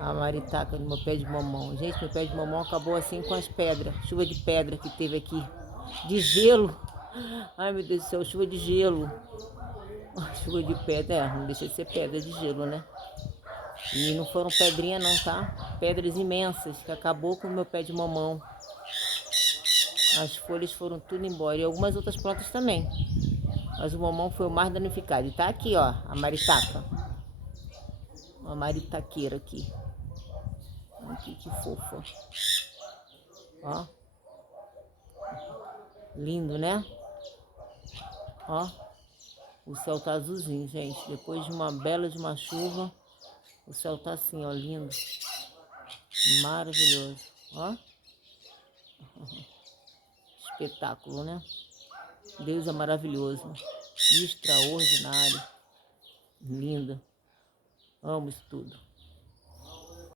A maritaca no meu pé de mamão. Gente, meu pé de mamão acabou assim com as pedras. Chuva de pedra que teve aqui. De gelo. Ai, meu Deus do céu, chuva de gelo. Chuva de pedra, não deixa de ser pedra de gelo, né? E não foram pedrinhas não, tá? Pedras imensas que acabou com o meu pé de mamão. As folhas foram tudo embora. E algumas outras plantas também. Mas o mamão foi o mais danificado. E tá aqui, ó, a maritaca. Uma maritaqueira aqui. Aqui, que fofa. Ó. Lindo, né? Ó. O céu tá azulzinho, gente. Depois de uma bela de uma chuva, o céu tá assim, ó, lindo. Maravilhoso. Ó. Espetáculo, né? Deus é maravilhoso. Extraordinário. Lindo. Amo isso tudo.